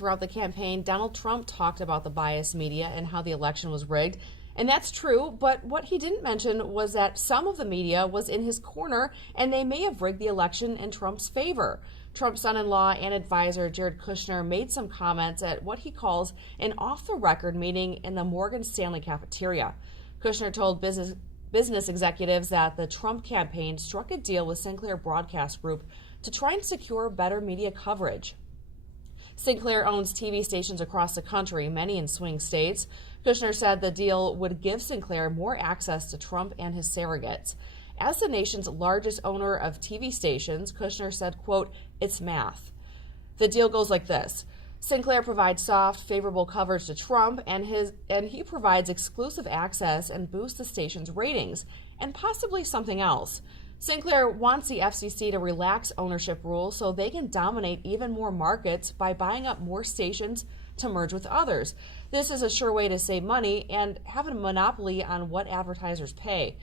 throughout the campaign, Donald Trump talked about the biased media and how the election was rigged. And that's true, but what he didn't mention was that some of the media was in his corner and they may have rigged the election in Trump's favor. Trump's son-in-law and advisor Jared Kushner made some comments at what he calls an off-the-record meeting in the Morgan Stanley cafeteria. Kushner told business executives that the Trump campaign struck a deal with Sinclair Broadcast Group to try and secure better media coverage. Sinclair owns TV stations across the country, many in swing states. Kushner said the deal would give Sinclair more access to Trump and his surrogates. As the nation's largest owner of TV stations, Kushner said, quote, "It's math." The deal goes like this. Sinclair provides soft, favorable coverage to Trump, and he provides exclusive access and boosts the station's ratings, and possibly something else. Sinclair wants the FCC to relax ownership rules so they can dominate even more markets by buying up more stations to merge with others. This is a sure way to save money and have a monopoly on what advertisers pay.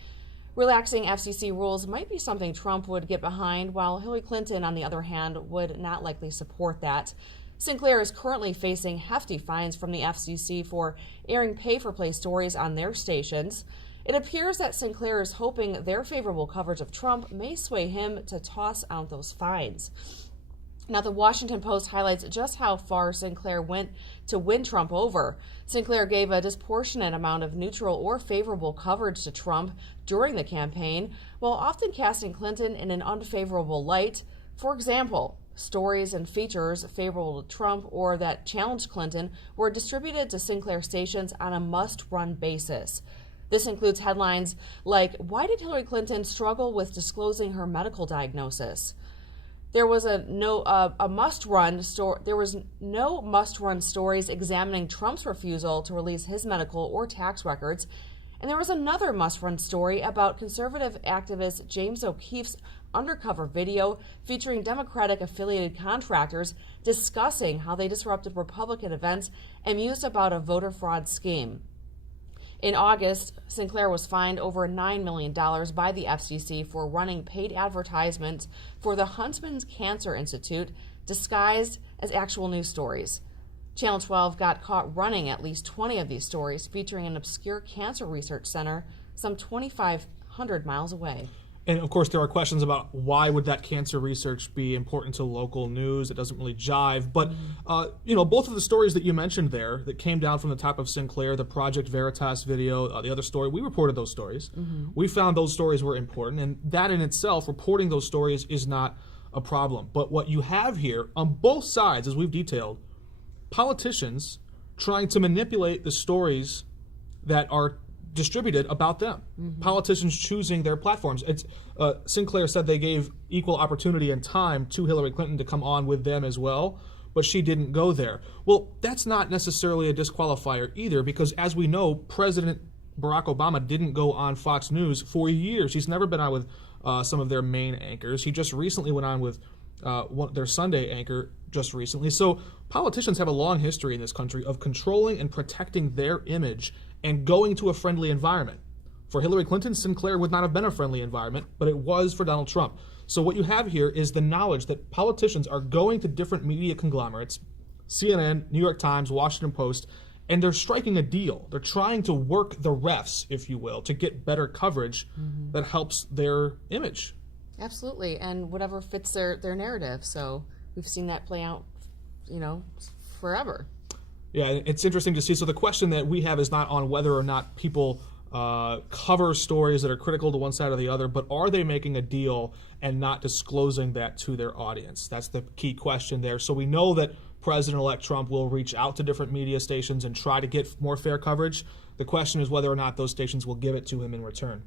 Relaxing FCC rules might be something Trump would get behind, while Hillary Clinton, on the other hand, would not likely support that. Sinclair is currently facing hefty fines from the FCC for airing pay-for-play stories on their stations. It appears that Sinclair is hoping their favorable coverage of Trump may sway him to toss out those fines. Now, the Washington Post highlights just how far Sinclair went to win Trump over. Sinclair gave a disproportionate amount of neutral or favorable coverage to Trump during the campaign, while often casting Clinton in an unfavorable light. For example, stories and features favorable to Trump or that challenged Clinton were distributed to Sinclair stations on a must-run basis. This includes headlines like, "Why did Hillary Clinton struggle with disclosing her medical diagnosis?" There was no must-run stories examining Trump's refusal to release his medical or tax records, and there was another must-run story about conservative activist James O'Keefe's undercover video featuring Democratic-affiliated contractors discussing how they disrupted Republican events and mused about a voter fraud scheme. In August, Sinclair was fined over $9 million by the FCC for running paid advertisements for the Huntsman's Cancer Institute disguised as actual news stories. Channel 12 got caught running at least 20 of these stories featuring an obscure cancer research center some 2,500 miles away. And of course, there are questions about why would that cancer research be important to local news? It doesn't really jive. But, both of the stories that you mentioned there that came down from the top of Sinclair, the Project Veritas video, the other story, we reported those stories. We found those stories were important. And that in itself, reporting those stories is not a problem. But what you have here on both sides, as we've detailed, politicians trying to manipulate the stories that are distributed about them. Politicians choosing their platforms. Sinclair said they gave equal opportunity and time to Hillary Clinton to come on with them as well, but she didn't go there. Well, that's not necessarily a disqualifier either, because as we know, President Barack Obama didn't go on Fox News for years. He's never been on with some of their main anchors. He just recently went on with their Sunday anchor just recently. So politicians have a long history in this country of controlling and protecting their image and going to a friendly environment. For Hillary Clinton, Sinclair would not have been a friendly environment, but it was for Donald Trump. So what you have here is the knowledge that politicians are going to different media conglomerates, CNN, New York Times, Washington Post, and they're striking a deal. They're trying to work the refs, if you will, to get better coverage that helps their image. Absolutely, and whatever fits their narrative. So we've seen that play out, forever. Yeah, it's interesting to see. So the question that we have is not on whether or not people cover stories that are critical to one side or the other, but are they making a deal and not disclosing that to their audience? That's the key question there. So we know that President-elect Trump will reach out to different media stations and try to get more fair coverage. The question is whether or not those stations will give it to him in return.